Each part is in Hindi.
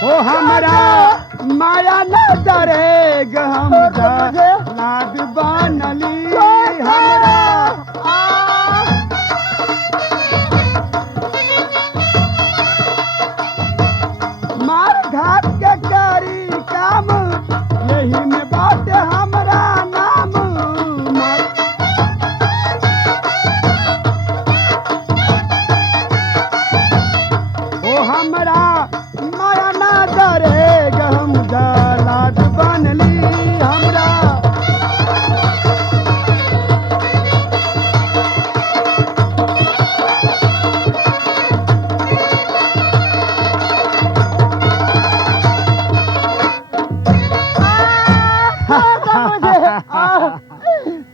ओ हमरा माया न डरेग हम लाद बनली हमरा मार घाट के करी काम यही में बात हमरा नाम ओ हमरा माया ना डरेग हम लाद बनली हमरा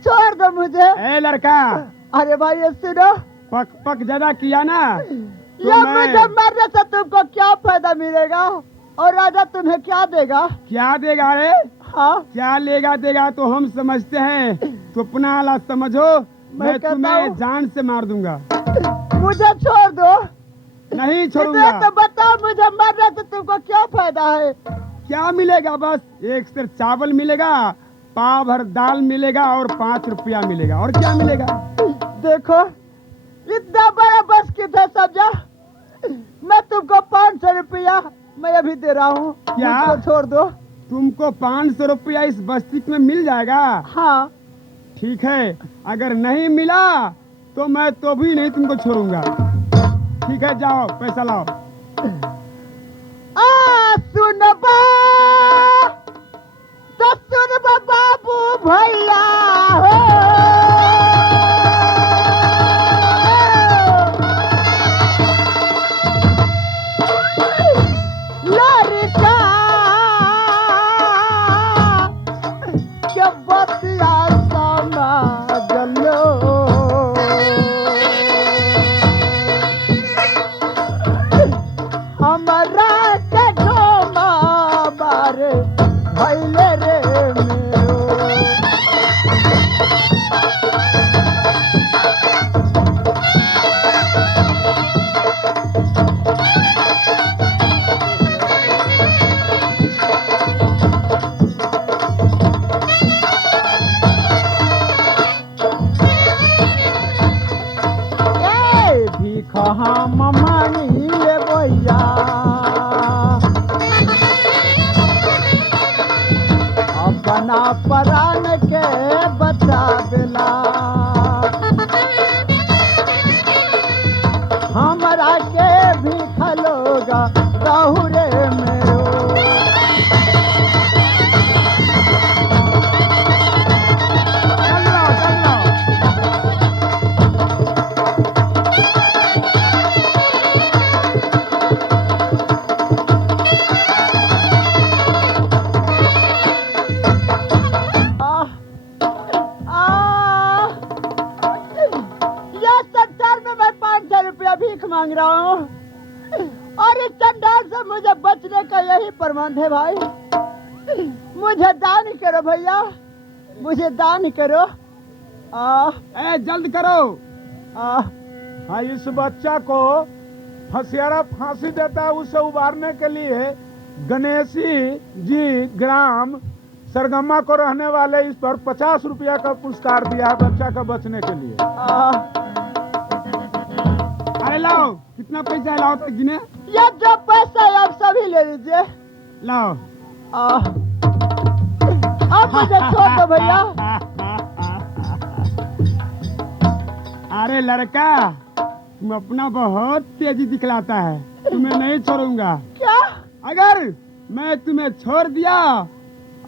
छोड़ दो मुझे। ए लड़का अरे भाई ये सुनो, पक पक ज्यादा किया ना ये मुझे मरने से तुमको क्या फायदा मिलेगा और राजा तुम्हें क्या देगा? क्या देगा रे? हाँ क्या लेगा देगा तो हम समझते हैं, तो अपना हालात समझो। मैं कहता तुम्हें हूँ। जान से मार दूंगा। मुझे छोड़ दो। नहीं इतना छोड़ूंगा। तो बताओ मुझे मरने से तुमको क्या फायदा है? क्या मिलेगा? बस एक सिर चावल मिलेगा, पाव भर दाल मिलेगा और 5 रुपया मिलेगा। और क्या मिलेगा? देखो इतना बड़ा बस कितना समझा, मैं तुमको 500 रुपया मैं अभी दे रहा हूँ। क्या? मुझको छोड़ दो। तुमको 500 रुपया इस बस्ती में मिल जाएगा? हाँ ठीक है, अगर नहीं मिला तो मैं तो भी नहीं तुमको छोड़ूंगा। ठीक है, जाओ पैसा लाओ। सुनबा तो सुनबा बाबू भैया हो। लड़का के बतिया समाज लो। हमारा के ढोमा बारे भैले रे मेरो। ए भीख हम मांगी ले भैया, अपना प्राण के बचावेला। हमरा के भीख लोगा रहु रे मेरो। चल लाओ, चल लाओ। यह संसार में मैं 500 रुपया भीख मांग रहा हूँ और इस चंडाल से मुझे बचने का यही प्रबंध है भाई। मुझे दान करो भैया, मुझे दान करो। ए जल्द करो। हाँ, इस बच्चा को फसियारा फांसी देता है, उसे उबारने के लिए गणेशी जी ग्राम सरगम्मा को रहने वाले इस पर 50 रुपया का पुरस्कार दिया है बच्चा का बचने के लिए। अरे लाओ, कितना पैसा है लाओ, तक गिने। ये जो पैसा है आप सभी ले लीजिए। लाओ। अब मुझे छोड़ दो भैया। अरे लड़का, तुम अपना बहुत तेजी दिखलाता है, तुम्हें नहीं छोड़ूंगा। क्या? अगर मैं तुम्हें छोड़ दिया,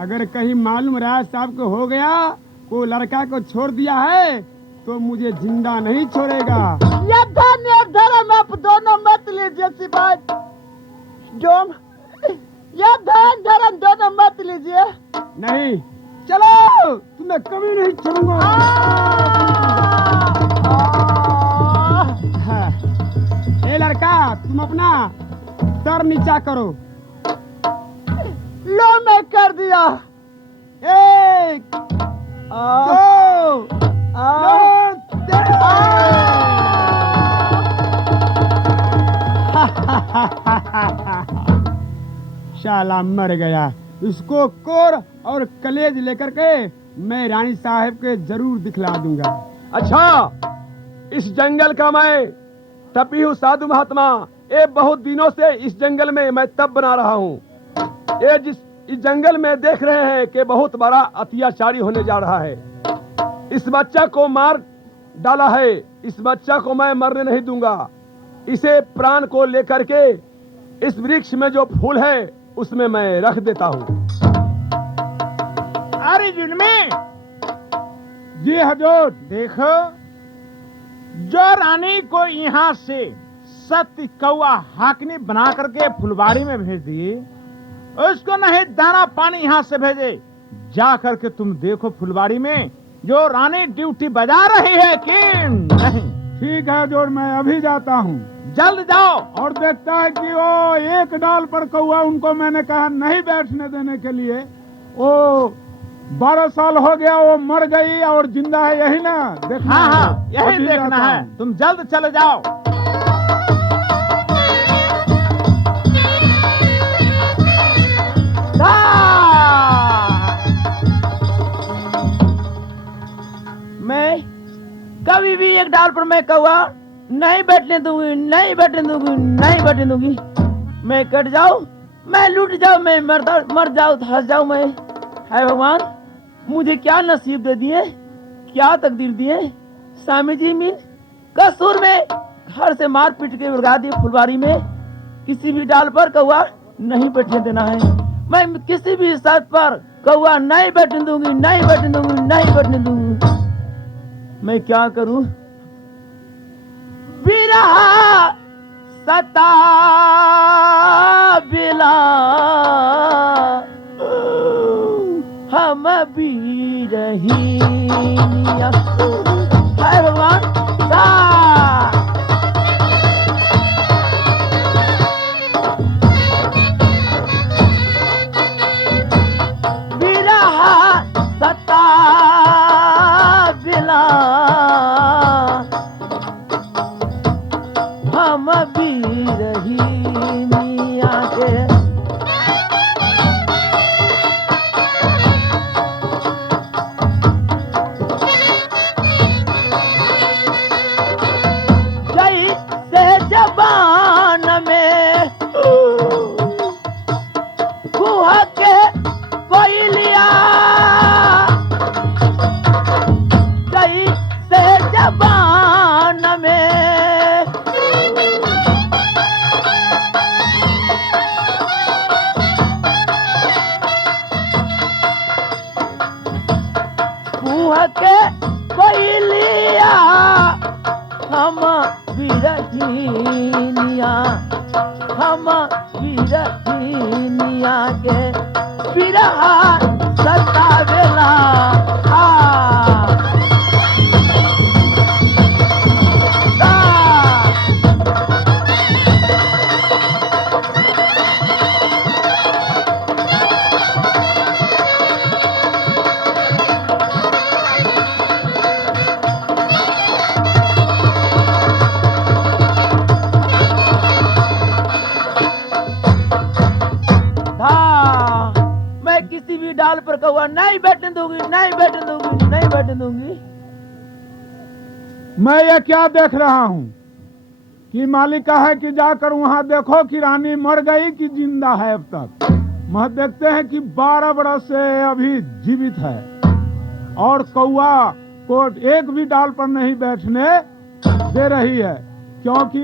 अगर कहीं मालूम राज साहब को हो गया को लड़का को छोड़ दिया है तो मुझे जिंदा नहीं छोड़ेगा। ये धन और धर्म आप दोनों मत लीजिए सिपाही जोम। ये धन धर्म दोनों मत लीजिए। नहीं, चलो, तुम्हें कभी नहीं छोड़ूंगा। हाँ। ए लड़का, तुम अपना सर नीचा करो। लो मैं कर दिया। 1 2 3 शाला मर गया। इसको कोर और कलेज लेकर के मैं रानी साहब के जरूर दिखला दूंगा। अच्छा, इस जंगल का मैं तपी हूँ साधु महात्मा। ये बहुत दिनों से इस जंगल में मैं तप बना रहा हूँ। ये इस जंगल में देख रहे हैं कि बहुत बड़ा अत्याचारी होने जा रहा है। इस बच्चा को मार डाला है, इस बच्चा को मैं मरने नहीं दूंगा। इसे प्राण को लेकर के इस वृक्ष में जो फूल है उसमें मैं रख देता हूँ। अरे जिनमें जी हजूर, देखो जो रानी को यहाँ से सत्य कौआ हाकनी बना करके फुलवारी में भेज दी, उसको नहीं दाना पानी यहाँ से भेजे। जा करके तुम देखो फुलवारी में जो रानी ड्यूटी बजा रही है कि नहीं। ठीक है हजूर, मैं अभी जाता हूँ। जल्द जाओ। और देखता है कि वो एक डाल पर कौआ, उनको मैंने कहा नहीं बैठने देने के लिए, वो 12 साल हो गया, वो मर गई और जिंदा है, यही ना देखना। हाँ, यही देखना है। तुम जल्द चले जाओ। मैं कभी भी एक डाल पर मैं कौआ नहीं बैठने दूंगी, नहीं बैठने दूंगी, नहीं बैठने दूंगी। मैं कट जाऊं, मैं लूट जाऊं, मैं मर जाऊं, हंस जाऊं मैं। हाय भगवान, मुझे क्या नसीब दे दिए, क्या तकदीर दिए। स्वामी जी में कसूर में घर से मार पीट के भगा दिए फुलवारी में। किसी भी डाल पर कौआ नहीं बैठने देना है। मैं किसी भी शर्त पर कौआ नहीं बैठने दूंगी, नहीं बैठने दूंगी, नहीं बैठने दूंगी। मैं क्या करूं? बिरहा सता बिला हम भी रही है भगवान का। बिरहा सता बिला हम भी रही निया के। जई से जबान में कुहा के कोई लिया, जई से जबान में के कोई लिया हम वीरहीनिया, हम वीरहीनिया के बिरहा सता बेला। डाल पर कौआ नहीं बैठने दूंगी, नहीं बैठने दूंगी, नहीं बैठने दूंगी। मैं ये क्या देख रहा हूँ कि मालिका है कि जाकर वहां देखो कि रानी मर गई कि जिंदा है अब तक। मैं देखते हैं कि 12 बरस से अभी जीवित है और कौआ को एक भी डाल पर नहीं बैठने दे रही है, क्योंकि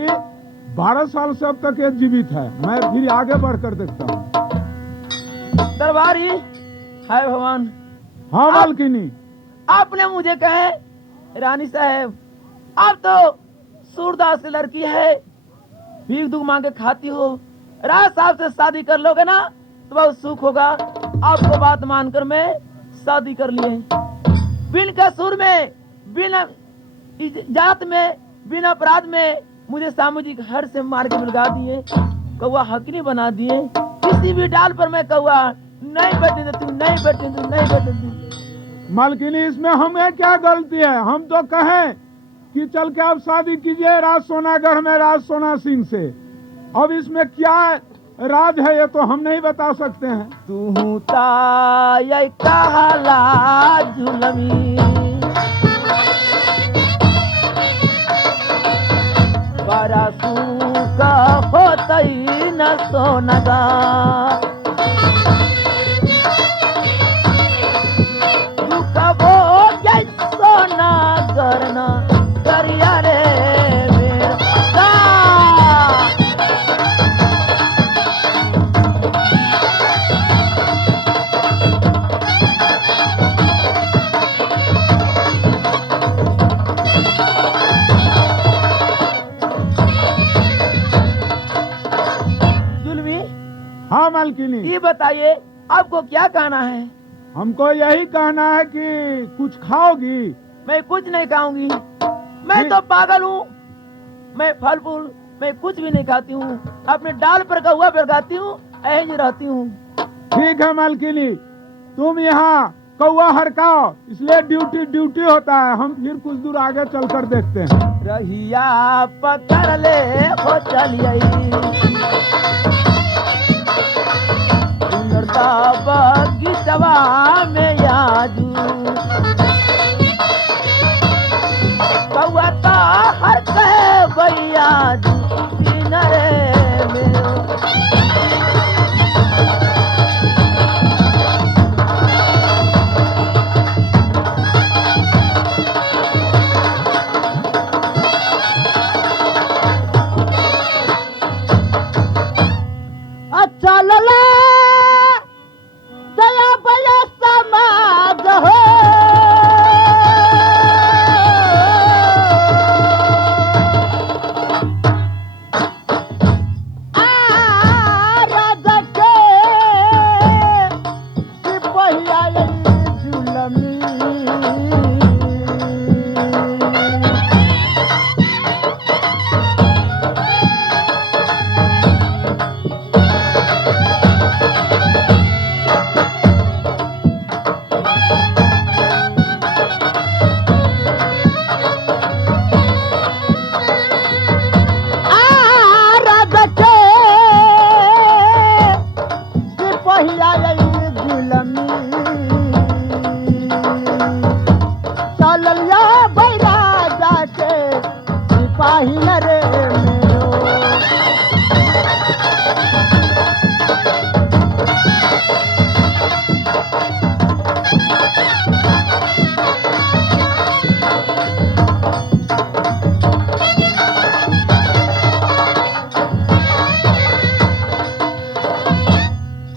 12 साल से अब तक ये जीवित है। मैं फिर आगे बढ़कर देखता हूँ। दरबारी हाय भगवान। हाँ मालकिनी, आपने मुझे कहे रानी साहब आप तो सूरदास की लड़की है, भीख दुख मांगे खाती हो, राज साहब से शादी कर लोगे ना तो बहुत सुख होगा। आपको बात मानकर मैं शादी कर लिए। बिन कसूर में, बिना जात में, बिना अपराध में मुझे सामूजिक घर से मार के भगा दिए, कौआ हकनी बना दिए। किसी भी डाल पर मैं कौआ नहीं बैठने देती, नहीं बैठने दूं, नहीं बैठने दूं। मालकिनी इसमें हमें क्या गलती है? हम तो कहें कि चल के आप शादी कीजिए राज सोनागढ़ में राज सोना सिंह से, अब इसमें क्या राज है ये तो हम नहीं बता सकते हैं। तू ताय कहला जुलमी बड़ा सुख होतई न सोनगा दुख वो सोना करना करिया रे मेरा हाँ मालकिनी, ये बताइए आपको क्या कहना है? हमको यही कहना है कि कुछ खाओगी? मैं कुछ नहीं खाऊंगी, मैं तो पागल हूँ। मैं फल फूल मैं कुछ भी नहीं खाती हूँ, अपने डाल पर कौवा बेरगाती हूँ, ऐसे रहती हूँ। ठीक है मालकिनी, तुम यहाँ कौवा हरकाओ, इसलिए ड्यूटी ड्यूटी होता है। हम फिर कुछ दूर आगे चलकर देखते हैं। रहिया पकड़ ले हो चलिए बगीचवा में याजू कौआ तो हर कहे भैया रे मेरो अच्छा लला दया भैया समाज हो राजा के सिपहिया जुलमी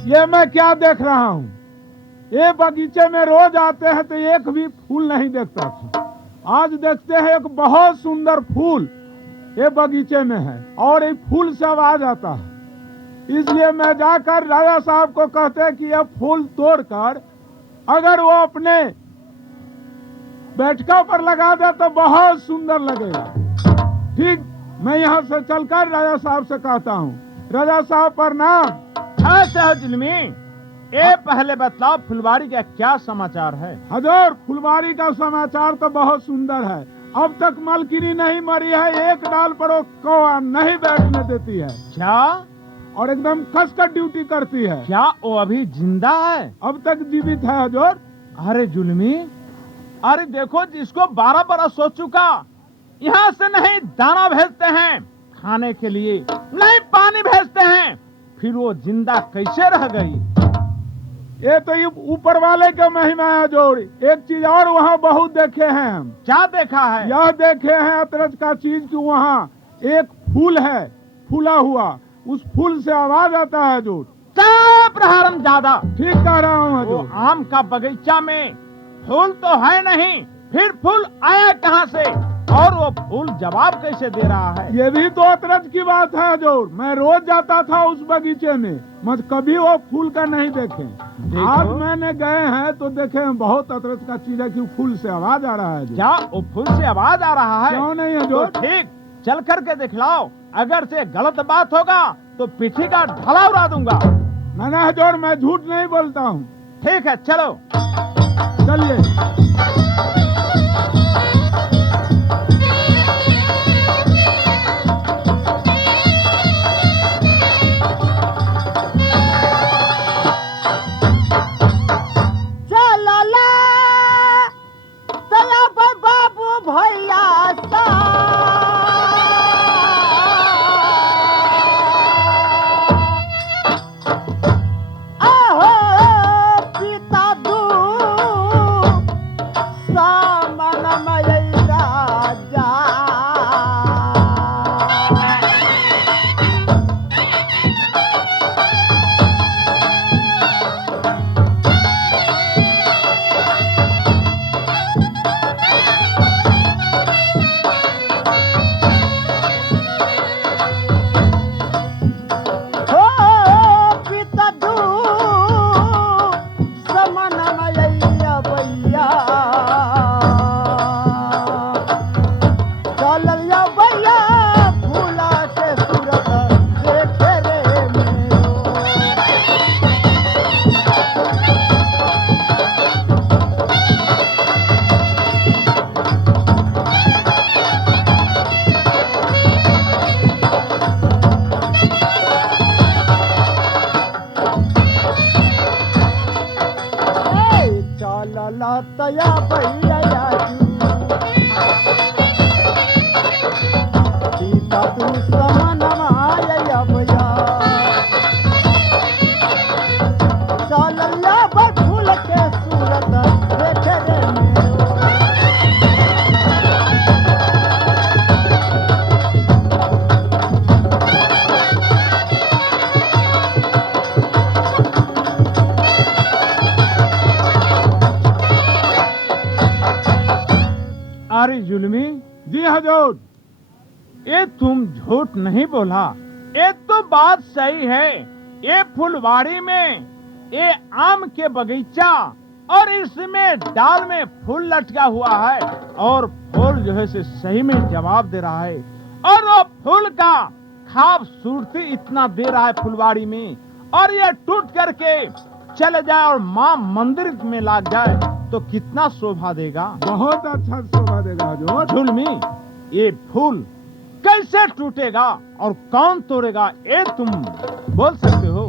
ये मैं क्या देख रहा हूँ? ये बगीचे में रोज आते हैं तो एक भी फूल नहीं देखता था। आज देखते हैं एक बहुत सुंदर फूल ये बगीचे में है और ये फूल से आवाज आता है। इसलिए मैं जाकर राजा साहब को कहते हैं कि यह फूल तोड़कर अगर वो अपने बैठका पर लगा दे तो बहुत सुंदर लगेगा। ठीक, मैं यहाँ से चलकर राजा साहब से कहता हूँ। राजा साहब प्रणाम। जुलमी, ये पहले बतलाओ फुलवारी का क्या समाचार है? हजूर, फुलवारी का समाचार तो बहुत सुंदर है। अब तक मालकिनी नहीं मरी है, एक डाल पर वो कौवा नहीं बैठने देती है। क्या? और एकदम कसकर ड्यूटी करती है। क्या वो अभी जिंदा है? अब तक जीवित है हजूर। अरे जुलमी, अरे देखो जिसको 12 बरस हो चुका, यहाँ से नहीं दाना भेजते हैं खाने के लिए, नहीं पानी भेजते हैं, फिर वो जिंदा कैसे रह गई? ये तो ऊपर वाले का महिमा है जोड़। एक चीज और वहाँ बहुत देखे हैं हम। क्या देखा है? यह देखे हैं अतरज का चीज कि वहाँ एक फूल है फूला हुआ, उस फूल से आवाज आता है जोड़। चाप हराम ज्यादा। ठीक कह रहा हूँ वो हजूर। आम का बगीचा में फूल तो है नहीं, फिर फूल आया कहाँ से और वो फूल जवाब कैसे दे रहा है? ये भी तो अतरज की बात है हजूर। मैं रोज जाता था उस बगीचे में, मत कभी वो फूल का नहीं देखे। आज मैंने गए हैं तो देखे हैं बहुत अतरज का चीज है कि फूल से आवाज आ रहा है। क्या वो फूल से आवाज आ रहा है? क्यों नहीं तो हजूर? ठीक, चल करके दिखलाओ। अगर से गलत बात होगा तो पीठी का ढला उड़ा दूंगा। मैंने हजूर, मैं झूठ नहीं बोलता हूँ। ठीक है, चलो चलिए। साधु समनमा या भैया सालल्ला पर फूल के सूरत देखे रे मेरो अरे जुल्मी, जी हजूर। ये तुम झूठ नहीं बोला, ये तो बात सही है। ये फुलवाड़ी में ये आम के बगीचा और इसमें डाल में फूल लटका हुआ है और फूल जो है से सही में जवाब दे रहा है और वो फूल का खूबसूरती इतना दे रहा है फुलवाड़ी में और ये टूट करके चले जाए और माँ मंदिर में लाग जाए तो कितना शोभा देगा। बहुत अच्छा शोभा देगा हजूर। झुलमी, ये फूल कैसे टूटेगा और कौन तोड़ेगा ये तुम बोल सकते हो?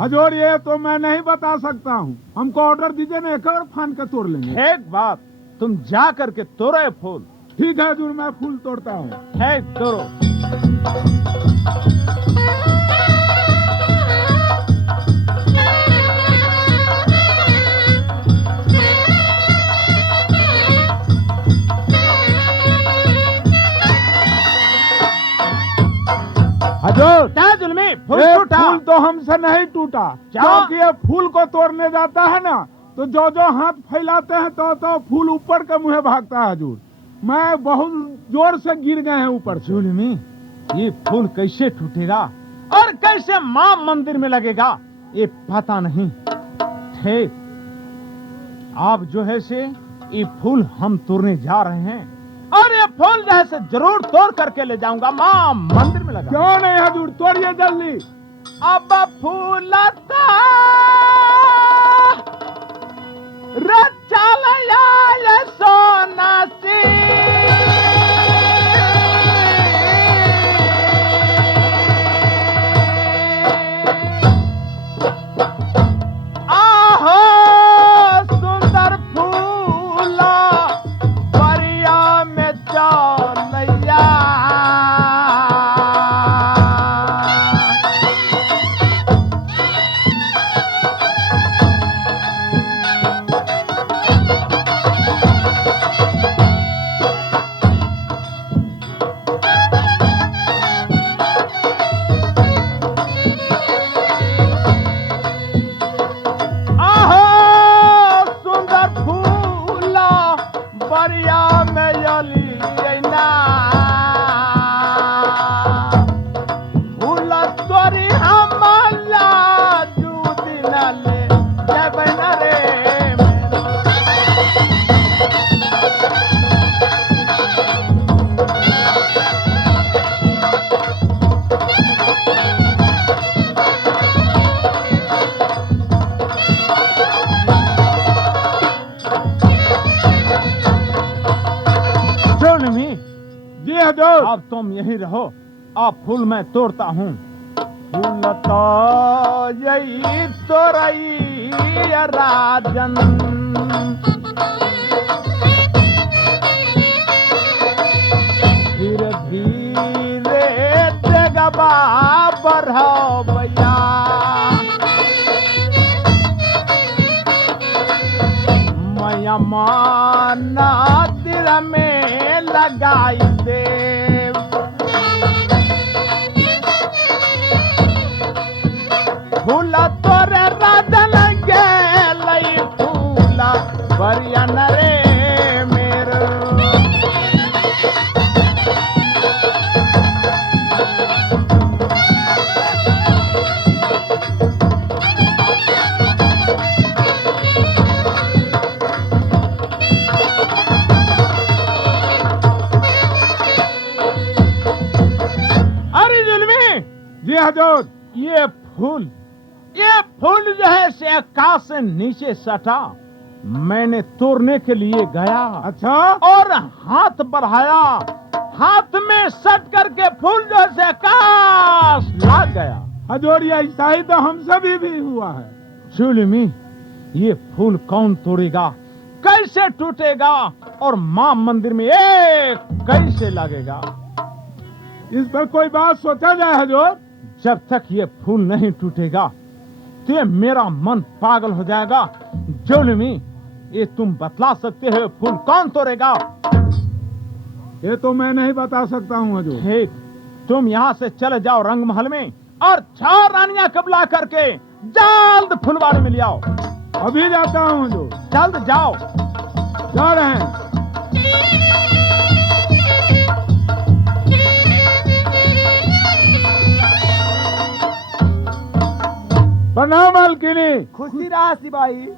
हजूर ये तो मैं नहीं बता सकता हूँ, हमको ऑर्डर दीजिए ना, एक और फान के तोड़ लेंगे। एक बात, तुम जा करके तोड़ो ये फूल। ठीक है हजूर, मैं फूल तोड़ता हूँ। है तोड़ो। हजूर क्या जुल्मी, फूल ये टूटा? फूल तो हमसे नहीं टूटा, क्या? क्योंकि ये फूल को तोड़ने जाता है ना तो जो जो हाथ फैलाते हैं तो फूल ऊपर के मुँह भागता है हजूर। मैं बहुत जोर से गिर गए हैं ऊपर से। जुल्मी, ये फूल कैसे टूटेगा और कैसे माँ मंदिर में लगेगा ये पता नहीं। ठीक, आप जो है से ये फूल हम तोड़ने जा रहे हैं और ये फूल जो है से जरूर तोड़ करके ले जाऊंगा, माँ मंदिर में लगा। क्यों नहीं हजूर, तोड़िए जल्दी। अब फूलता रचालया ये सोना सी आहो सुंदर फूला परिया में चलैया आहो सुंदर फूला बरिया में यलियना फूल तोरी हमला जूदी न ले जब न रे मेरो। जुल्मी, जी हजूर। अब तुम यही रहो, अब फूल मैं तोड़ता हूँ। फूल तो यही तोरई राजन धीरे धीरे जगबा बढ़ाओ भैया मैया माना दिल में लगाई दे फूला तोरे राजन गेलई फूला बरिया नरे मेरो। अरे जुल्मी, जी हजूर। ये फूल जो है से आकाश से नीचे सटा, मैंने तोड़ने के लिए गया अच्छा, और हाथ बढ़ाया, हाथ में सट करके फूल जो है से आकाश लग गया। हजूर ये ऐसा ही तो हमसे भी हुआ है। जुल्मी, ये फूल कौन तोड़ेगा, कैसे टूटेगा और माँ मंदिर में एक कैसे लगेगा? इस पर कोई बात सोचा जाए हजूर। जब तक ये फूल नहीं टूटेगा तो मेरा मन पागल हो जाएगा। जुल्मी, ये तुम बतला सकते हो फूल कौन तोड़ेगा? ये तो मैं नहीं बता सकता हूँ हजूर। ठीक, तुम यहाँ से चले जाओ रंग महल में और 4 रानियां कबला करके जल्द फुलवारी में ले आओ। अभी जाता हूँ हजूर। जल्द जाओ। जा रहे हैं। प्रणाम मालकिनी। खुशी रहा सिपाही।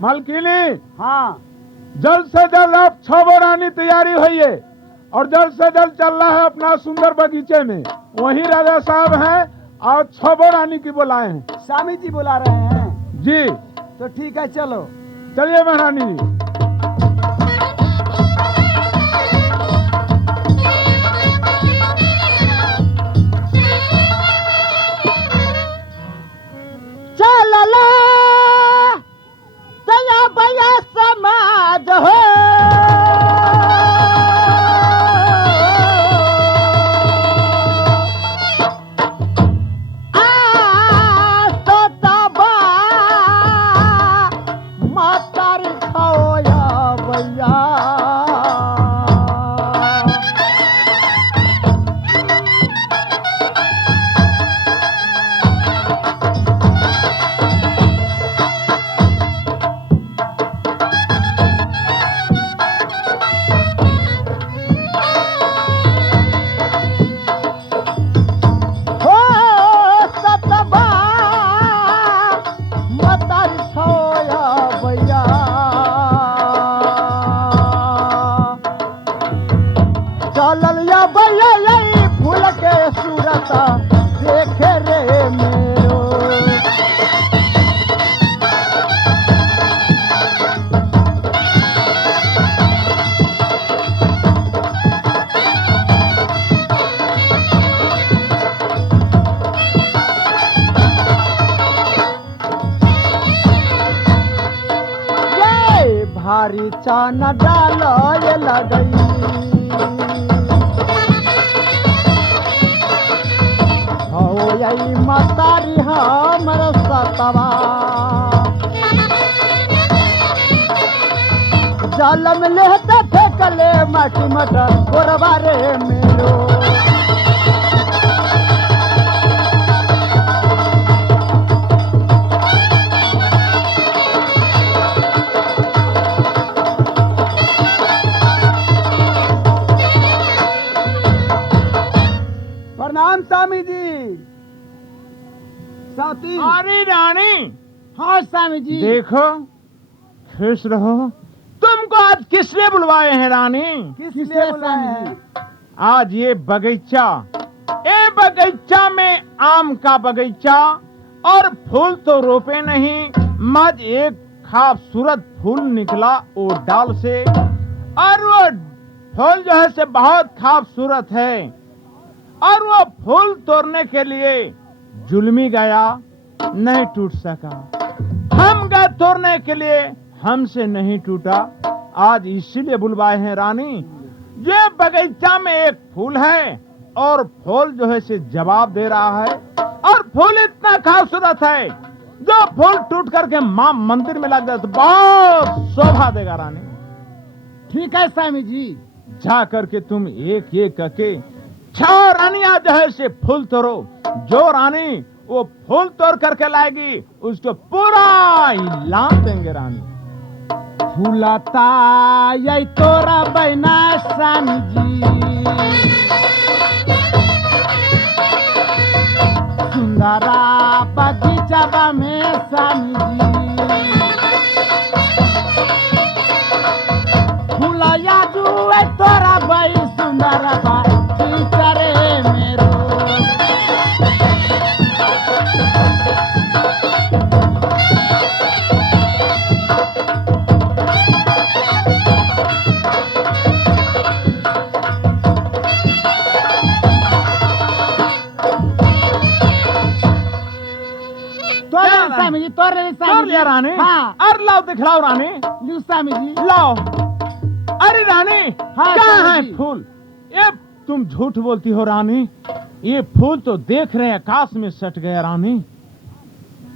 मालकिनी, हाँ, जल्द से जल्द आप 6 रानी तैयारी हुई है और जल्द से जल्द चलना है अपना सुंदर बगीचे में। वही राजा साहब हैं और 6 रानी की बुलाए हैं। स्वामी जी बुला रहे हैं। जी, तो ठीक है, चलो। चलिए महारानी जी। चलला तया भैया समाज हो तो दबा मातर खोया भैया। हो सतबा मतर छोया भैया। चलल या भैया यही फूल के सूरत देखे रे मेरो। ये भारी चान डाल ये लगई। हो यही मतारी हमर सतवा। जल में लेते थे कले माटी मटर गोरबा रे मेरो। प्रणाम स्वामी जी। साथी। अरे रानी, हाँ स्वामी जी। देखो, खुश रहो। तुमको आज किसने बुलवाए हैं रानी? किसने बुलाए हैं? आज ये बगीचा में आम का बगीचा और फूल तो रोपे नहीं, मज एक खूबसूरत फूल निकला वो डाल से, और वो फूल जो है से बहुत खूबसूरत है। और वो फूल तोड़ने के लिए जुल्मी गया, नहीं टूट सका। हम गए तोड़ने के लिए, हमसे नहीं टूटा। आज इसीलिए बुलवाए हैं रानी। ये बगीचा में एक फूल है और फूल जो है से जवाब दे रहा है, और फूल इतना खूबसूरत है जो फूल टूट करके मां मंदिर में लग गया तो बहुत शोभा देगा रानी। ठीक है स्वामी जी। जा करके तुम एक एक करके 6 रानियां जो है से फूल तोड़ो। जो रानी वो फूल तोड़ करके लाएगी उसको पूरा इनाम देंगे रानी। फूलता यही तोरा बहना स्वामी जी। सुंदरा बगीचा में स्वामी जी। फूलया जुए तोरा बई सुंदरा बगीचा रे मेरो। स्वामी जी तोड़ रहे तोड़ लिया रानी। हाँ। अरे लाओ दिखलाओ रानी, स्वामी जी लाओ। अरे रानी, हाँ, कहाँ स्वामी है जी। फूल? ये तुम झूठ बोलती हो रानी। ये फूल तो देख रहे हैं आकाश में सट गया रानी।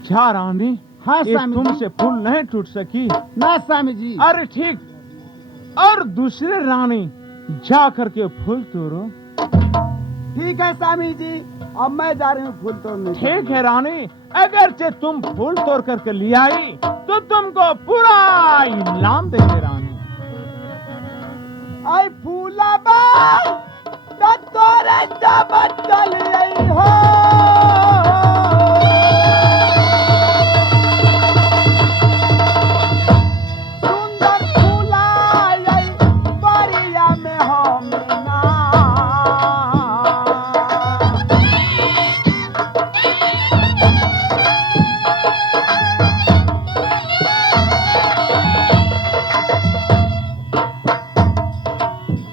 क्या रानी? हाँ ये स्वामी जी। तुमसे फूल नहीं टूट सकी? ना स्वामी जी। अरे ठीक, और दूसरे रानी जा करके फूल तोड़ो। ठीक है स्वामी जी, अब मैं जा रही हूँ फूल तोड़ने। ठीक है रानी, अगर से तुम फूल तोड़ करके ले आई तो तुमको पूरा इनाम देंगे रानी। आई फूला बा तो तोरे जब चली आई हो। सुंदर फूला आई बरिया में हम ना।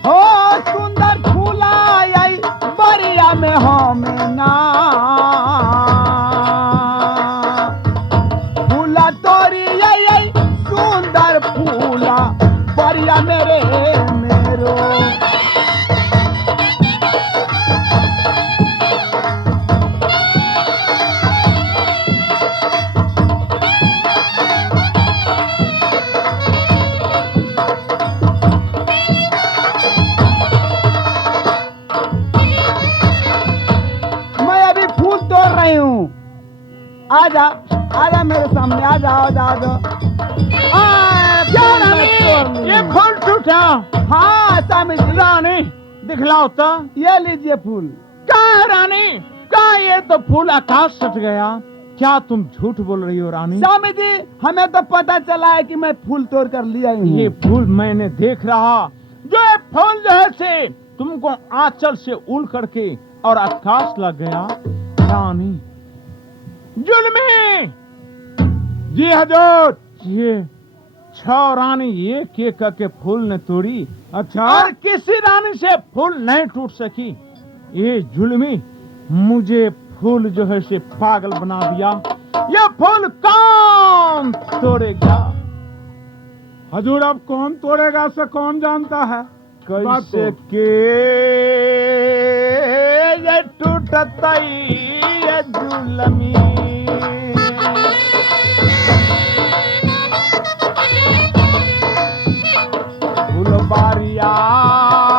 हो सुंदर फूला आई बरिया में हम ना। फूला तोरी आई सुंदर फूला बरिया मेरे मेरो। मैं अभी फूल तोड़ रही हूँ। आजा आजा मेरे सामने, आजा आजा आजा। क्या रानी, ये फूल टूटा? हाँ स्वामी जी। रानी दिखलाओ तो। ये लीजिए फूल। क्या है रानी? क्या ये तो फूल आकाश सट गया? क्या तुम झूठ बोल रही हो रानी? स्वामी जी, हमें तो पता चला है कि मैं फूल तोड़ कर ले आई हूँ। ये फूल मैंने देख रहा, जो ये फूल जो है से तुमको आंचल से उड़ करके और आकाश लग गया रानी। जुल्मी! जी हजूर। ये छह रानी एक एक करके फूल ने तोड़ी अच्छा, और किसी रानी से फूल नहीं टूट सकी। ये जुल्मी मुझे फूल जो है से पागल बना दिया। ये फूल कौन तोड़ेगा? हजूर अब कौन तोड़ेगा से कौन जानता है? बात कैसे को। के ये टूटता ये जुलमी। फुलबारिया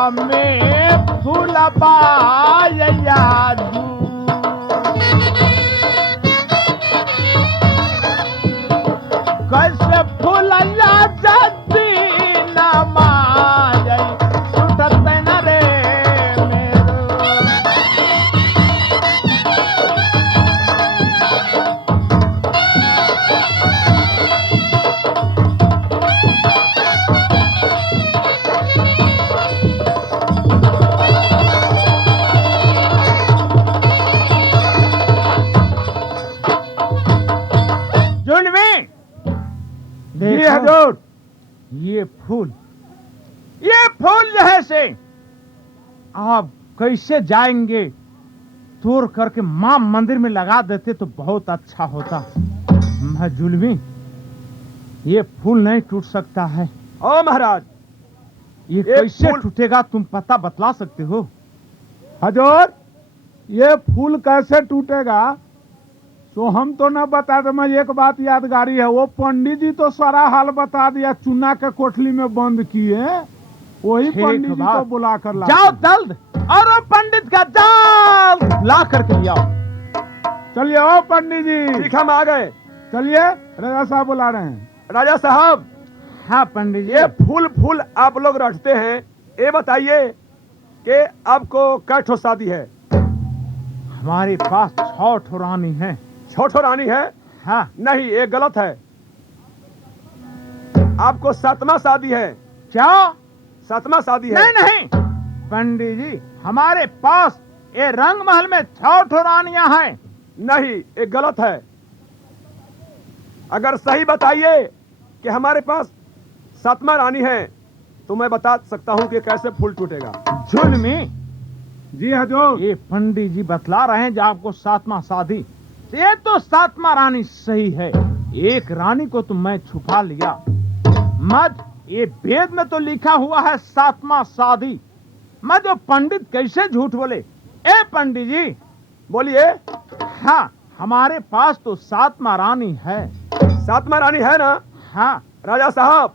में फूलबाया जू। कैसे फूलया जदी न माय टूटत न रे मेरो। जुलमी जी देखो, हजूर। ये फूल जो है से आप कैसे जाएंगे? तोड़ करके मां मंदिर में लगा देते तो बहुत अच्छा होता। मैं जुल्मी, ये फूल नहीं टूट सकता है। ओ महाराज, ये ये कैसे फूल- टूटेगा, तुम पता बतला सकते हो? हजूर, ये फूल कैसे टूटेगा तो हम तो न बता दे। मैं एक बात यादगारी है, वो पंडित जी तो सारा हाल बता दिया, चुना के कोठली में बंद किए। वही ठीक पंडित जी बात। को बुला कर ला। जाओ जल्द, और वो पंडित का जाल ला करके ले आओ। चलिए ओ पंडित जी, ठीक, हम आ गए। चलिए राजा साहब बुला रहे हैं। राजा साहब, हाँ पंडित ये जी। फूल आप लोग रटते हैं, ये बताइए कि आपको कै ठो शादी है? हमारे पास 6 ठो रानी है। छोटो रानी है? हाँ। नहीं, ये गलत है। आपको 7वां शादी है। क्या? 7वां शादी है? नहीं नहीं पंडित जी, हमारे पास ये रंग महल में 6 ठो रानियां हैं। नहीं, ये गलत है। अगर सही बताइए कि हमारे पास 7वां रानी है तो मैं बता सकता हूं कि कैसे फूल टूटेगा। जुल्मी, जी हजूर। ये पंडित जी बतला रहे हैं जो आपको 7वां शादी। ये तो 7वां रानी सही है, एक रानी को तो मैं छुपा लिया। मत, ये वेद में तो लिखा हुआ है 7वां शादी, मैं जो पंडित कैसे झूठ बोले। ए पंडित जी, बोलिए। हाँ हमारे पास तो 7 महारानी है। 7 महारानी है ना? हाँ राजा साहब,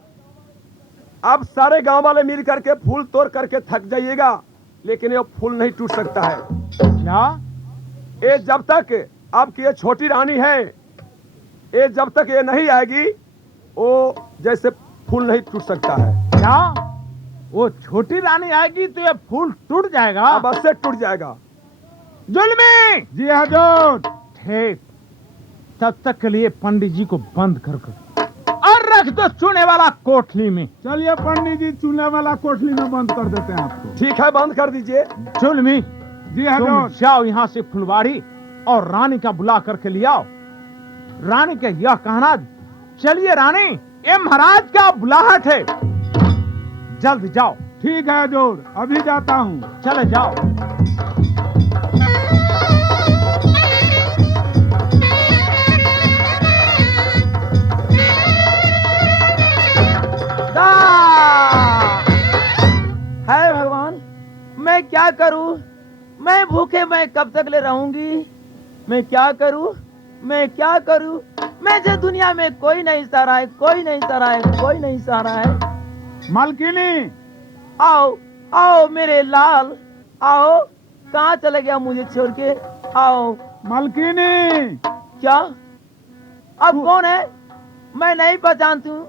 आप सारे गांव वाले मिल करके फूल तोड़ करके थक जाइएगा, लेकिन ये फूल नहीं टूट सकता है। क्या? ये जब तक आपकी ये छोटी रानी है, ये जब तक ये नहीं आएगी, वो जैसे फूल नहीं टूट सकता है। क्या वो छोटी रानी आएगी तो ये फूल टूट जाएगा? अब अवश्य टूट जाएगा। जुल्मी। जी हजूर। ठीक, तब तक के लिए पंडित जी को बंद कर और रख दो चूने वाला कोठली में। चलिए पंडित जी, चूने वाला कोठली में बंद कर देते हैं आपको। ठीक है, बंद कर दीजिए। जुल्मी, जी तुम हजूर। जाओ यहाँ से फुलवाड़ी और रानी का बुला करके ले आओ। रानी का यह कहना, चलिए रानी, ये महाराज का बुलाहट है, जल्द जाओ। ठीक है हजूर, अभी जाता हूँ। चले जाओ। हाय भगवान, मैं क्या करूं? मैं भूखे मैं कब तक ले रहूंगी? मैं क्या करूं? मैं क्या करूं? मैं जो दुनिया में कोई नहीं सहारा है, कोई नहीं सहारा है, कोई नहीं सहारा है। मालकिनी, आओ आओ मेरे लाल, आओ। कहाँ चले गया मुझे छोड़ के? आओ। मालकिनी। क्या? अब कौन है? मैं नहीं पहचानती हूँ।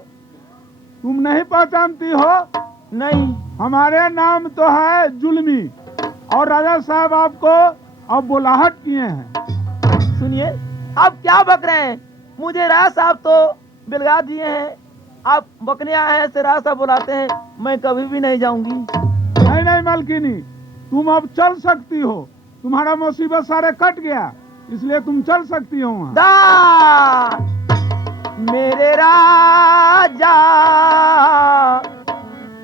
तुम नहीं पहचानती हो? नहीं। हमारे नाम तो है जुल्मी, और राजा साहब आपको अब बुलाहट किए हैं। सुनिए, आप क्या बक रहे हैं? मुझे राजा साहब तो बिलगा दिए हैं, आप बकने आए हैं से राजा साहब बुलाते हैं। मैं कभी भी नहीं जाऊंगी। नहीं नहीं मालकिनी, तुम अब चल सकती हो। तुम्हारा मुसीबत सारे कट गया, इसलिए तुम चल सकती हो वहाँ। दा मेरे राजा,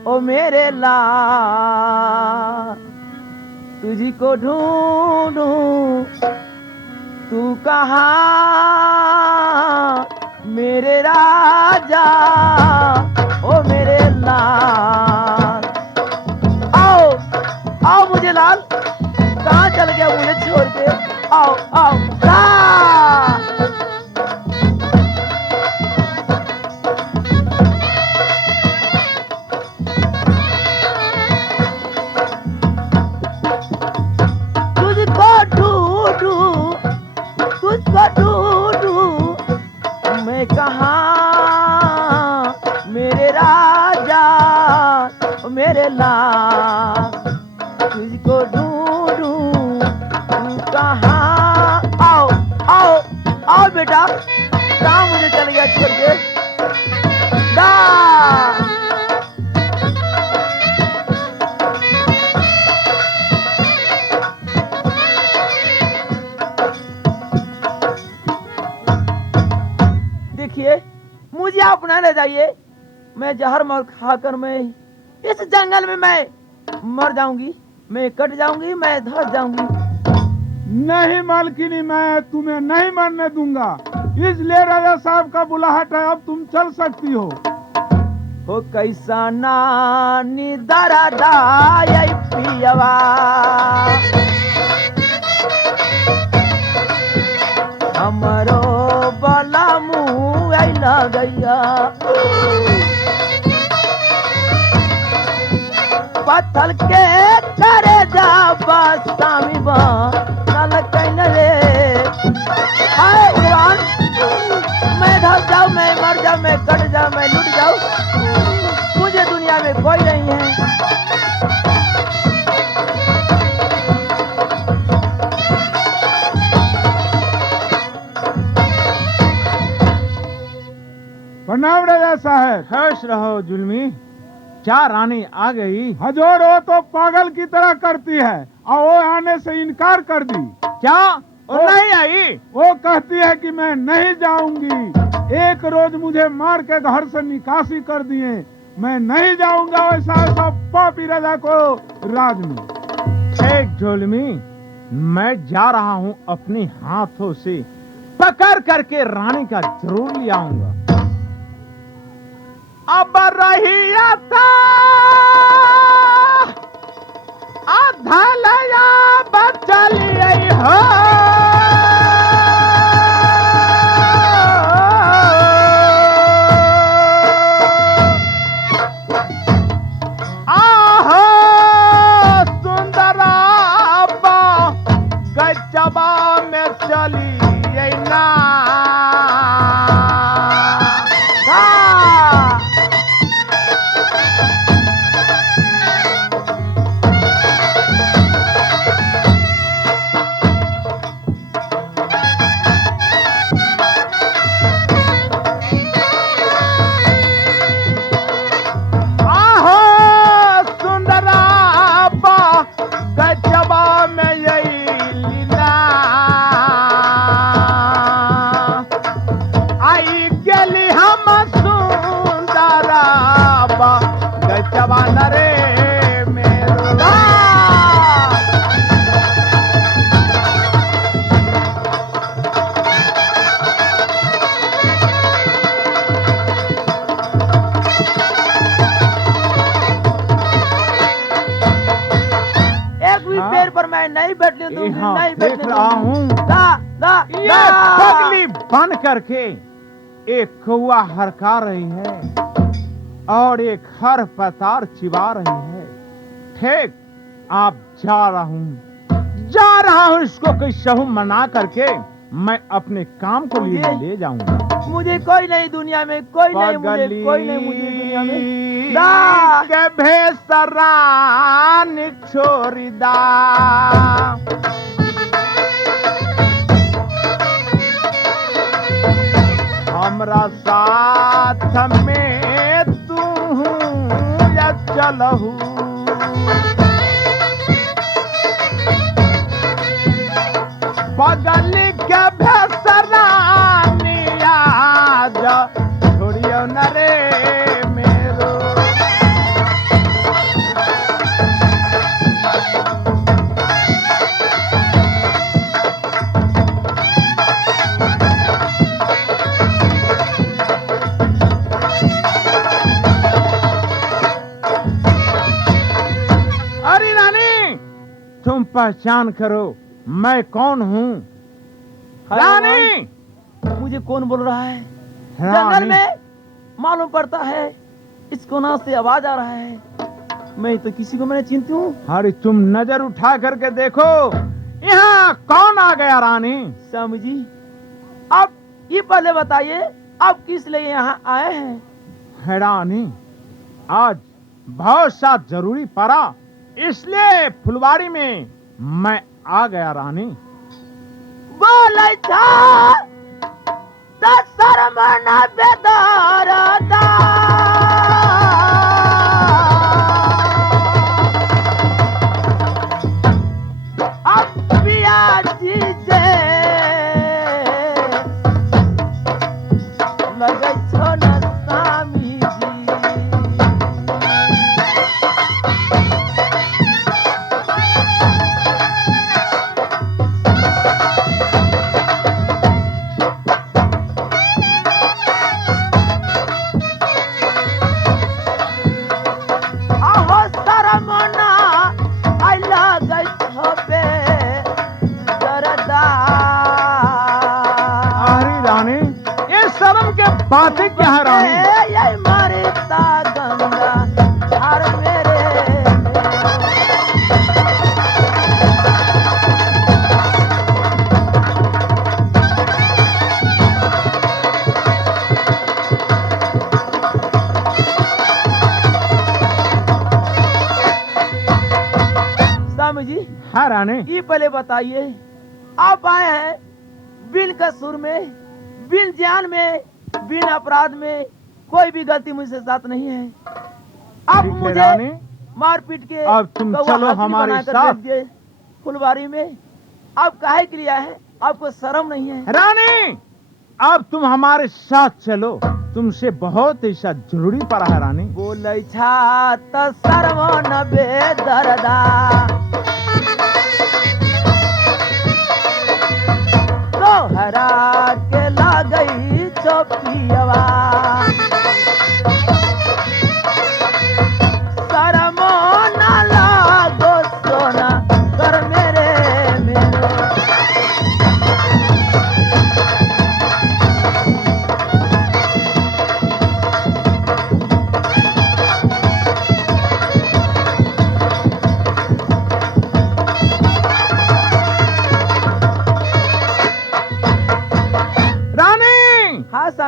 ओ मेरे लाल, तुझी को ढूंढूं, तू कहाँ मेरे राजा, ओ मेरे लाल। आओ आओ मुझे लाल, कहाँ चल गया मुझे छोड़ के? आओ आओ। तुझको ढूंढूं, तुझको ढूंढूं, मैं कहाँ मेरे राजा, मेरे लाल, तुझको ढूंढूं, तू कहाँ? आओ आओ आओ बेटा, कहाँ मुझे चल गया छोड़ के? दा देखिए, मुझे आप न ले जाइए। मैं जहर मर खाकर मैं इस जंगल में मैं मर जाऊंगी, मैं कट जाऊंगी, मैं धस जाऊंगी। नहीं मालकिनी, मैं तुम्हें नहीं मरने दूंगा, इसलिए राजा साहब का बुलाहट है। अब तुम चल सकती हो। हो कैसा नानी दरदाई पियवा, हमरो बला मुँह आई लगैया, पत्थर के करे जा बसामी बा नल कैन रे। हाय भगवान, मैं धस जाऊं, मैं मर जाऊं, मैं कट जाऊं, मैं लुट जाऊं, मुझे दुनिया में कोई नहीं है। प्रणाम राजा साहब। खुश रहो जुल्मी। क्या रानी आ गई? हजूर, वो तो पागल की तरह करती है और वो आने से इनकार कर दी। क्या और नहीं आई? वो कहती है कि मैं नहीं जाऊंगी। एक रोज मुझे मार के घर से निकासी कर दिए, मैं नहीं जाऊंगा वैसा सब पापी राजा को राज में। ठीक जुल्मी, मैं जा रहा हूँ, अपने हाथों से पकड़ करके रानी का जरूर ले आऊंगा। अब रही था आधा लया बचलिए हो आहो सुंदरा बा गजबा में चलिए ना नहीं बैठने दूंगी, नहीं देख बैठने रहा दूंगी। हूँ ये पगली बन करके एक कौआ हरका रही है और एक हर पतार चिबा रही है। ठीक, आप जा रहा हूँ इसको कैसे मना करके मैं अपने काम को लिए ले जाऊंगा। मुझे कोई नहीं दुनिया में, कोई नहीं मुझे, कोई नहीं मुझे दुनिया में। के भेसरा छोड़दा हमरा साथ में तू या चलहू बगल के भेसरा छोड़ियो न रे मेरो। अरे रानी, तुम पहचान करो मैं कौन हूँ। रानी, मुझे कौन बोल रहा है? जंगल में मालूम पड़ता है इस कोना से आवाज आ रहा है। मैं तो किसी को मैंने चिंती हूँ। अरे तुम नजर उठा करके देखो यहाँ कौन आ गया। रानी स्वामी जी, आप ये पहले बताइए आप किस लिए यहाँ आए हैं? रानी, आज बहुत सा जरूरी पड़ा इसलिए फुलवाड़ी में मैं आ गया। रानी बोले था शर्मना बेदारदा अब पिया जी जे लगे छो न स्वामी जी। बातें क्या है रानी? ये मरता गंगा हर मेरे स्वामी जी। हाँ रानी, ये पहले बताइए आप आए हैं बिन कसूर में, बिन जान में, बिन अपराध में, कोई भी गलती मुझसे साथ नहीं है। आप मुझे मार पीट के अब तुम चलो हमारे साथ फुलवारी में। आप काहे के लिए है? आपको शर्म नहीं है? रानी, अब तुम हमारे साथ चलो, तुमसे बहुत ऐसा जरूरी पड़ा है। रानी बोले छा तो शर्म न बेदर्दा तोहरा के लागई चौकियवा शर्म न लागो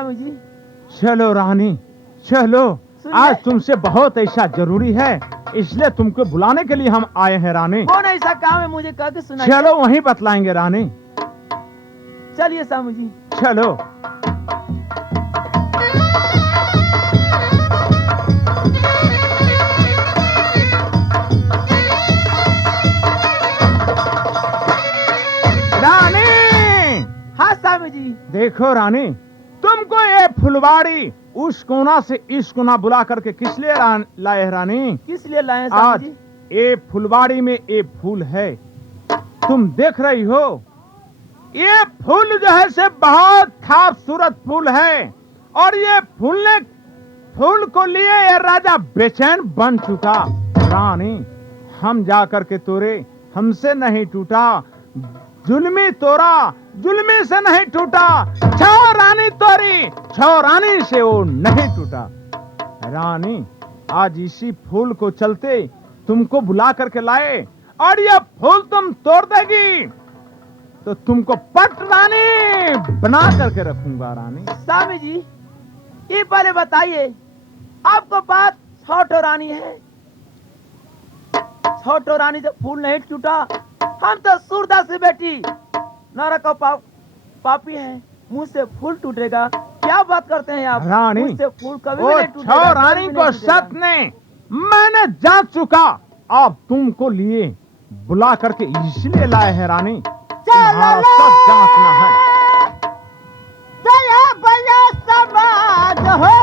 स्वामी जी। चलो रानी चलो, सुनिए। आज तुमसे बहुत ऐसा जरूरी है, इसलिए तुमको बुलाने के लिए हम आए हैं रानी। कौन ऐसा काम है मुझे कह के सुनाइए। चलो वहीं बतलाएंगे रानी। चलिए स्वामी जी। चलो। रानी, हाँ स्वामी जी। देखो रानी, तुमको ये फुलवाड़ी उस कोना से इस कोना बुला करके किस लिए लाए हैं रानी? किस लिए लाए आज स्वामी जी? ये फुलवाड़ी में ये फूल है, तुम देख रही हो। ये फूल जो है से बहुत खूबसूरत फूल है, और ये फूल को लिए ये राजा बेचैन बन चुका। रानी, हम जा करके तोरे, हमसे नहीं टूटा, जुल्मी तोरा, जुल्मी से नहीं टूटा, छो रानी तोरी, छो रानी से वो नहीं टूटा। रानी, आज इसी फूल को चलते तुमको बुला करके लाए, और ये फूल तुम तोड़ देगी तो तुमको पट रानी बना करके रखूंगा। रानी, स्वामी जी, ये पहले बताइए, आपको पास 6 रानी है, 6 रानी से फूल नहीं टूटा। हम तो सूरदास की बेटी नरक का पापी है, मुंह से फूल टूटेगा? क्या बात करते हैं आप? रानी, मुझसे फूल कभी भी वो नहीं टूटेगा, छो कभी रानी भी को नहीं टूटेगा। सत ने मैंने जांच चुका, अब तुमको लिए बुला करके इसलिए लाए हैं रानी, तुम्हारा सब जांचना है। जय भैया समाज हो,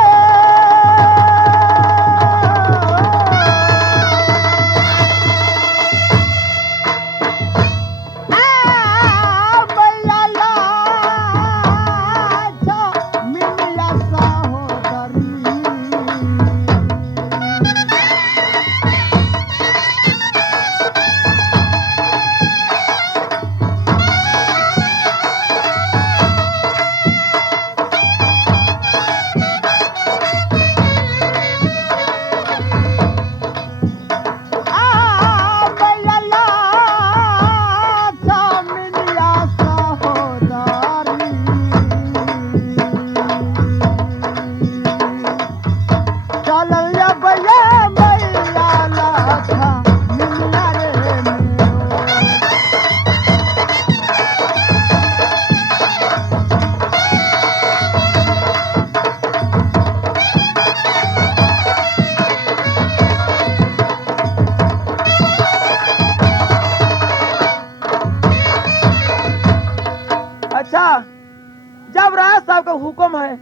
जब राज साहब का हुक्म है,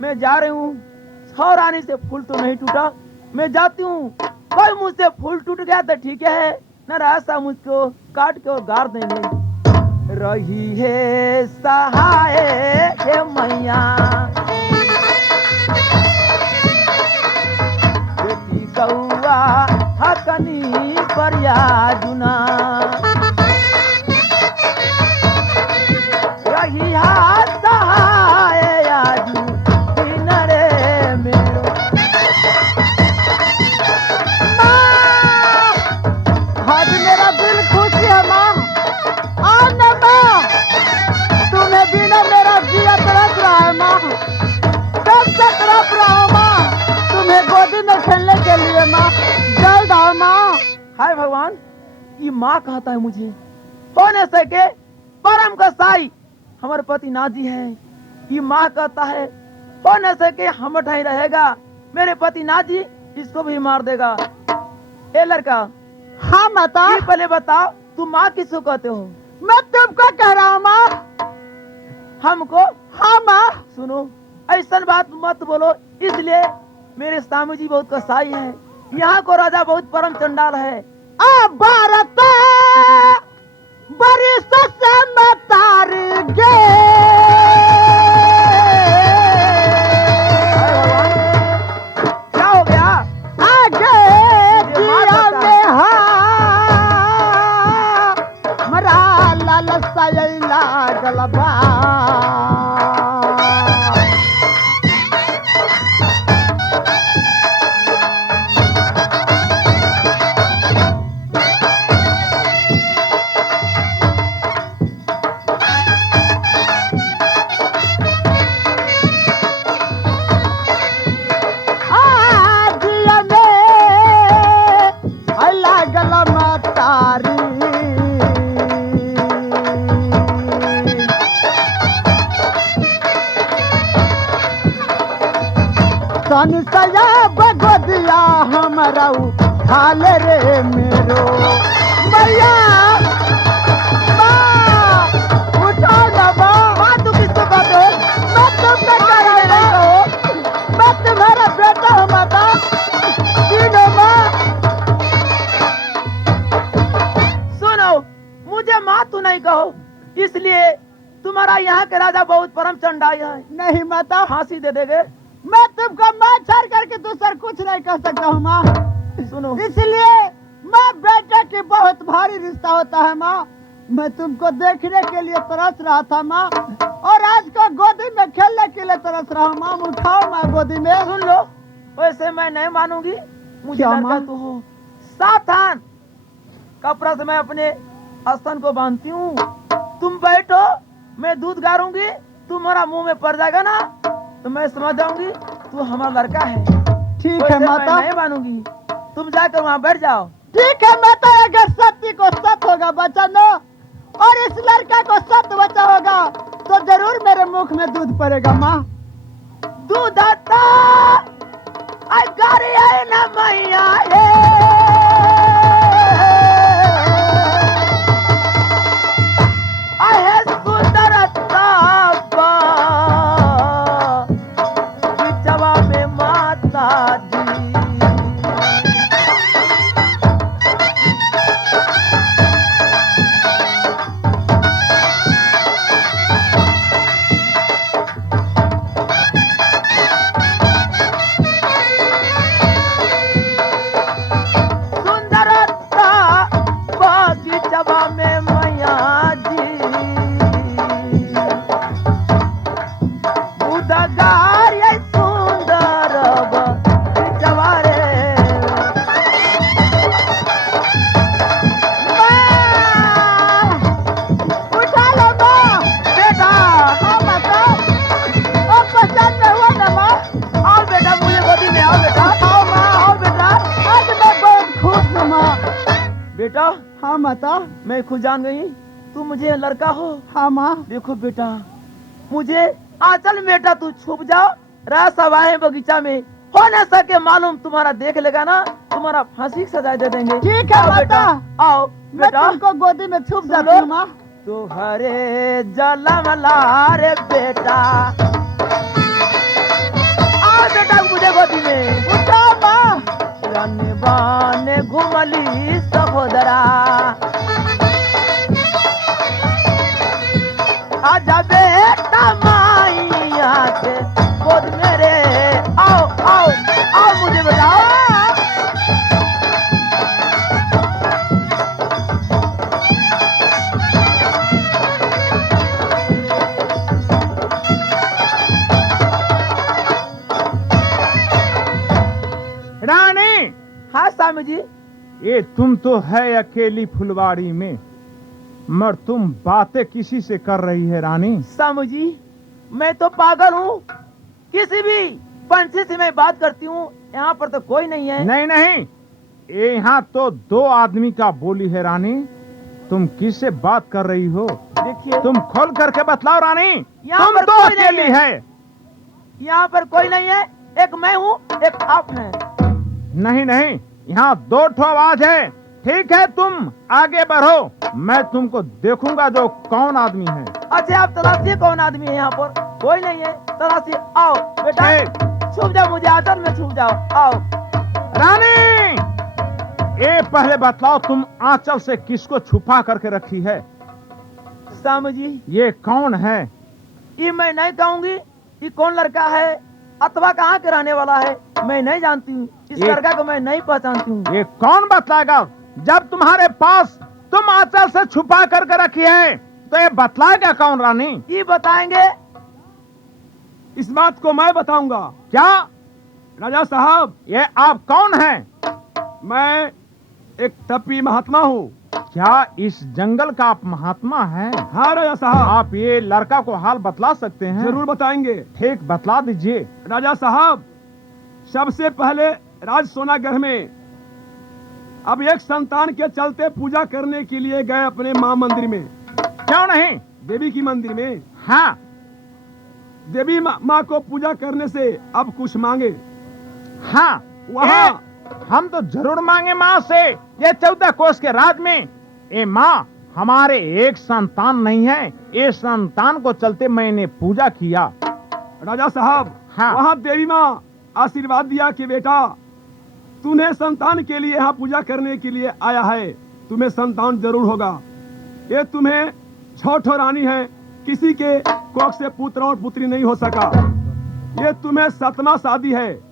मैं जा रही हूँ। 6 रानी से फूल तो नहीं टूटा, मैं जाती हूँ। कोई मुझसे फूल टूट गया तो ठीक है, न राज साहब मुझको काट के और गाड़ देंगे। रही है सहाय हे मैया, बेटी कौआ हकनी परिया जुना, रही हाथ सहाय आजू किनारे मेरो। माँ, आज मेरा दिल खुश है माँ। आज न माँ, तुम्हें बिना मेरा जिया तड़प रहा है माँ, कब से तड़प रहा हूँ माँ, तुम्हें गोदी में खेलने के लिए माँ। जल्द आओ माँ। हाय भगवान, ये माँ कहता है मुझे, हो न सके परम कसाई हमारे पति नाजी है। ये माँ कहता है हो न सके हम ही रहेगा, मेरे पति नाजी इसको भी मार देगा। ए लड़का, हाँ माता, पहले बताओ तुम माँ किसको कहते हो? मैं तुमको कह रहा हूँ माँ। हमको? हाँ माँ। सुनो, ऐसा बात मत बोलो, इसलिए मेरे स्वामी जी बहुत कसाई है, यहाँ को राजा बहुत परम चंडाल है। भारत बरिस से मतार गे, क्या हो गया? आगे जिया में मरा लाल सैला गलबा। तन सया बगोदिया हमारा उठाल रे मेरो मैया माँ, उठाओ ना माँ तू किसको कहते हो? मैं तुमसे कह रही हूँ, मैं तुम्हारा बेटा हूँ माता। सुनो माँ, सुनो, मुझे माँ तू नहीं कहो, इसलिए तुम्हारा यहाँ के राजा बहुत परम चंडाई है, नहीं माता, फांसी दे देंगे। मैं तुमको माँ छोड़ करके दूसरा कुछ नहीं कह सकता हूँ माँ। सुनो, इसलिए माँ बेटे की बहुत भारी रिश्ता होता है माँ। मैं तुमको देखने के लिए तरस रहा था माँ, और आज को गोदी में खेलने के लिए तरस रहा हूँ माँ। उठाओ माँ गोदी में। सुन लो, वैसे मैं नहीं मानूंगी, मुझे क्या लड़का माँ? तू हो। सावधान, कपड़ा से मैं अपने स्तन को बांधती हूँ, तुम बैठो, मैं दूध गारूंगी, तुम्हारा मुंह में पड़ जाएगा ना तो मैं समझ जाऊंगी तू हमारा लड़का है। ठीक वैसे है माता, मैं नहीं मानूंगी, तुम जाकर वहाँ बैठ जाओ। ठीक है माता। अगर सत्य को सत्य होगा वचन, और इस लड़का को सत्य वचन होगा, तो जरूर मेरे मुख में दूध पड़ेगा माँ। दूध आता अगर आए ना मैया आहे सुंदरता बिचवा में माता जी। सुंदरता बगीचवा में मैया जी, उदगार ये सुंदर बगीचवा रे। माँ, उठा लो माँ। बेटा, हाँ माता, अब पहचान में हुआ ना माँ। आओ बेटा, मुझे गोदी में आओ बेटा, आओ माँ, आओ बेटा। आज मैं बहुत खुश हूँ माँ। बेटा, हाँ माता, मैं खुद जान गई तू मुझे लड़का हो। हाँ माँ। देखो बेटा, मुझे आंचल बेटा तू छुप जाओ, रह सवाए बगीचा में, हो न सके मालूम तुम्हारा देख लेगा ना तुम्हारा फांसी की सजा दे देंगे। ठीक है आओ बेटा, माता। आओ मैं बेटा। तुमको गोदी में छुप सुन जाती लो। हूँ माँ। तुहरे जलम लारे बेटा, आओ बेटा मुझे गोदी में। उठो माँ। रनबाने घुमली सहोदरा, आजा बेटा माइया के गोद मेरे, आओ आओ आओ मुझे बताओ। रानी, हाँ स्वामी जी, ये तुम तो है अकेली फुलवाड़ी में, मगर तुम बातें किसी से कर रही है रानी? स्वामी जी, मैं तो पागल हूँ, किसी भी पंछी से मैं बात करती हूँ, यहाँ पर तो कोई नहीं है। नहीं नहीं, ये यहाँ तो दो आदमी का बोली है रानी। तुम किससे बात कर रही हो? देखिए, तुम खोल करके बतलाओ रानी। यहाँ तुम पर तो कोई नहीं अकेली है। यहाँ पर कोई नहीं है, एक मैं हूँ, एक आप हैं। नहीं नहीं, यहाँ दो ठो आवाज है। ठीक है, तुम आगे बढ़ो, मैं तुमको देखूंगा जो कौन आदमी है। अच्छा, आप तलाशिए कौन आदमी है यहाँ पर? कोई नहीं है, तलाशिए। आओ बेटा, छुप जाओ, मुझे आंचल में छुप जाओ, आओ। रानी, ये पहले बतलाओ, तुम आंचल से किसको छुपा करके रखी है? स्वामी जी, ये कौन है? ये मैं नहीं कहूंगी, ये कौन लड़का है अथवा कहाँ के रहने वाला है, मैं नहीं जानती हूँ। इस ये- लड़का को मैं नहीं पहचानती हूँ। ये कौन बतलाएगा? जब तुम्हारे पास तुम आंचल से छुपा करके रखी है, तो ये बतलाएगा कौन रानी? ये बताएंगे। इस बात को मैं बताऊंगा। क्या? राजा साहब, ये आप कौन हैं? मैं एक तपी महात्मा हूँ। क्या इस जंगल का आप महात्मा हैं? हाँ राजा साहब, आप ये लड़का को हाल बतला सकते हैं? जरूर बताएंगे। ठीक, बतला दीजिए। राजा साहब, सबसे पहले राज सोनागढ़ में अब एक संतान के चलते पूजा करने के लिए गए अपने माँ मंदिर में, क्यों नहीं? देवी की मंदिर में। हाँ, देवी माँ को पूजा करने से अब कुछ मांगे। हाँ वहाँ हम तो जरूर मांगे माँ से, ये 14 कोस के राज में। ए माँ, हमारे एक संतान नहीं है, ये संतान को चलते मैंने पूजा किया। राजा साहब, हाँ। वहाँ देवी माँ आशीर्वाद दिया कि बेटा तूने संतान के लिए यहाँ पूजा करने के लिए आया है, तुम्हें संतान जरूर होगा। ये तुम्हें 6 ठो रानी है, किसी के कोख से पुत्र और पुत्री नहीं हो सका। ये तुम्हें 7वां शादी है,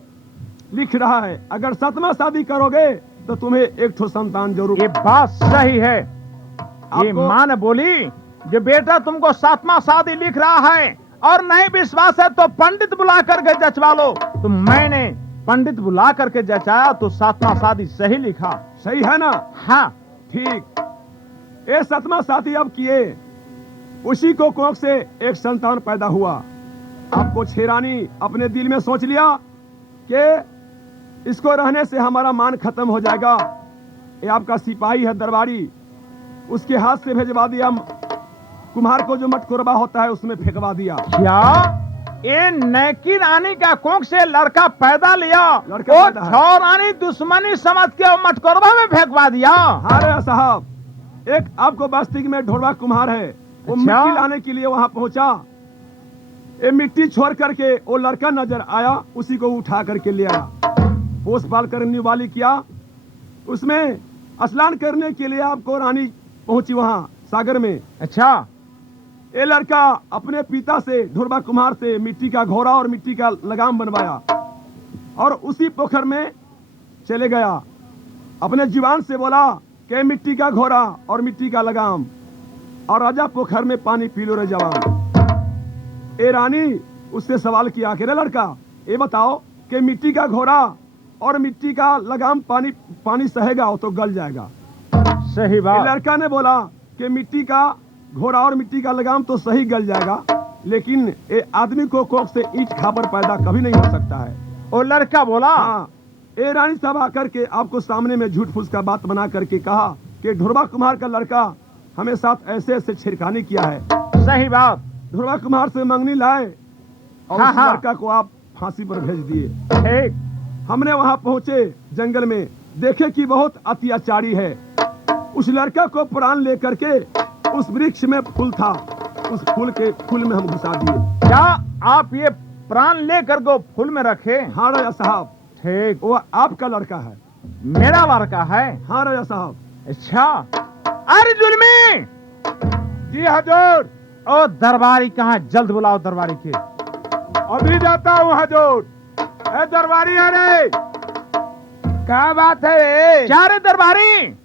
लिख रहा है। अगर 7वां शादी करोगे तो तुम्हें 1 ठो संतान जरूर। ये बात सही है। ये आपको- माँ ने बोली जो बेटा तुमको 7वां शादी लिख रहा है और नहीं विश्वास है तो पंडित बुला करके जचवा लो। तो मैंने पंडित बुला करके जचाया तो 7वां शादी सही लिखा। सही है ना? हाँ ठीक। ये 7वां शादी अब किए, उसी को कोख से एक संतान पैदा हुआ। आपको 6 रानी अपने दिल में सोच लिया कि इसको रहने से हमारा मान खत्म हो जाएगा। ये आपका सिपाही है दरबारी, उसके हाथ से भेजवा दिया। कुम्हार को जो मटकोरबा होता है उसमें फेंकवा दिया। क्या ये नैकी रानी का कोख से लड़का पैदा लिया, लड़का वो पैदा है। 6 रानी दुश्मनी समझ के वो मटकोरबा में फेंकवा दिया। हाँ रे साहब, एक आपको बस्ती में ढोरवा कुम्हार है, वो अच्छा। मिट्टी लाने के लिए वहां पहुंचा। ये मिट्टी छोड़ करके वो लड़का नजर आया, उसी को उठा करके ले आया। पोस पाल करने वाली किया, उसमें स्नान करने के लिए आपको रानी पहुंची वहां सागर में। अच्छा, ये लड़का अपने पिता से ढोरवा कुम्हार से मिट्टी का घोड़ा और मिट्टी का लगाम बनवाया और उसी पोखर में चले गया। अपने जुबान से बोला कि मिट्टी का घोड़ा और मिट्टी का लगाम, और राजा पोखर में पानी पी लो रे जवान। ए रानी उससे सवाल किया कि रे लड़का, ये बताओ कि मिट्टी का घोड़ा और मिट्टी का लगाम पानी सहेगा हो तो गल जाएगा। सही ये बात। लड़का ने बोला कि मिट्टी का घोड़ा और मिट्टी का लगाम तो सही गल जाएगा, लेकिन ये आदमी को कोख से ईंट खापर पैदा कभी नहीं हो सकता है। वो लड़का बोला हाँ, ये रानी साहब आकर के आपको सामने में झूठ फूस का बात बना करके कहा कि ढोरवा कुम्हार का लड़का हमें साथ ऐसे ऐसे छिड़कानी किया है। सही बात। ढोरवा कुम्हार से मंगनी लाए और हाँ, उस हाँ। लड़का को आप फांसी पर भेज दिए। ठीक। हमने वहां पहुंचे जंगल में, देखे कि बहुत अत्याचारी है। उस लड़का को प्राण लेकर के उस वृक्ष में फूल था, उस फूल में हम घुसा दिए। क्या आप ये प्राण लेकर को फूल में रखे? हाँ राजा साहब, ठीक। वो आपका लड़का है। मेरा लड़का है? हाँ राजा साहब। अच्छा। अरे जुल्मी, जी हजूर। ओ दरबारी कहाँ? जल्द बुलाओ दरबारी के। अभी जाता हूँ हजूर। ए दरबारी, अरे क्या बात है रे? क्या रे दरबारी? एक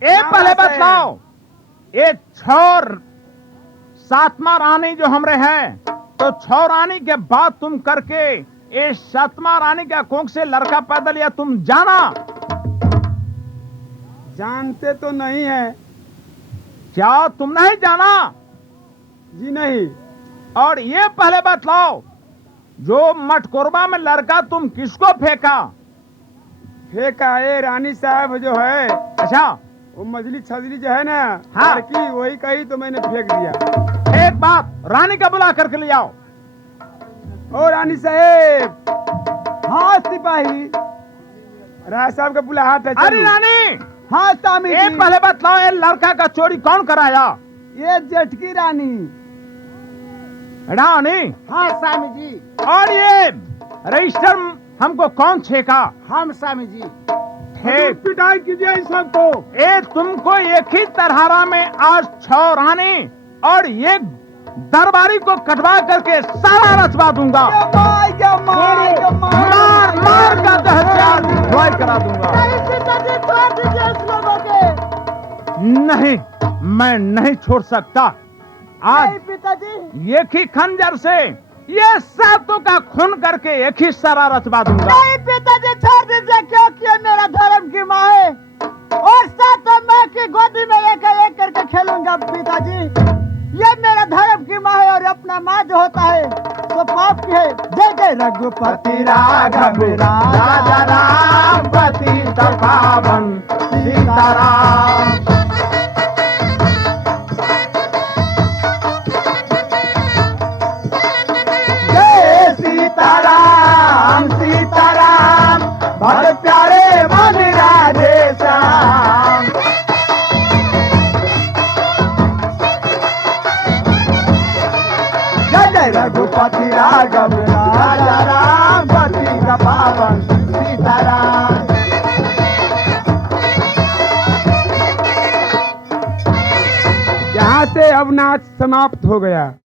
क्या पहले बात है? बतलाओ, ये 6 7वां रानी जो हमरे है, तो 6 रानी के बाद तुम करके ये 7वां रानी का कोख से लड़का पैदा लिया, तुम जाना? जानते तो नहीं है क्या तुम नहीं जाना? जी, नहीं। और ये पहले बतलाओ, जो मटकोरबा में लड़का तुम किसको फेंका? फेंका ये रानी साहब जो है, अच्छा, वो मजली छजली जो है ना, हाँ। लड़की वही कही तो मैंने फेंक दिया। एक बात, रानी का बुला करके ले आओ। ओ रानी साहेब। हाँ सिपाही, राय साहब का बुलाहट है। अरे चलो। रानी, हाँ स्वामी एक जी। पहले बतलाओ, ये लड़का का चोरी कौन कराया? ये जेठकी रानी। रानी। हाँ स्वामी जी। और ये रजिस्टर हमको कौन छेका? हम स्वामी जी। ठीक। पिटाई कीजिए इस सबको। ये तुमको एक ही तरहारा में आज 6 रानी और ये दरबारी को कटवा करके सारा रचवा दूंगा। मार मार का दहशत ड्राई करा दूंगा। नहीं पिताजी, छोड़ दीजिए इस लोगों के। नहीं, मैं नहीं छोड़ सकता। आज नहीं पिताजी। एक ही खंजर से ये सातों का खून करके एक ही सारा रचवा दूंगा। नहीं पिताजी, छोड़ दीजिए, क्योंकि ये मेरा धर्म की माँ है और सातों माँ की गोदी में एक एक करके खेलूंगा पिताजी। ये मेरा धर्म की माँ है और अपना माँ जो होता है तो पाप की है। जय जय रघुपति राघव राजा राम पतित पावन सीताराम। जय सीताराम सीताराम जय रघुपति राघव राजा राम पति का पावन सीताराम। यहाँ से अब नाच समाप्त हो गया।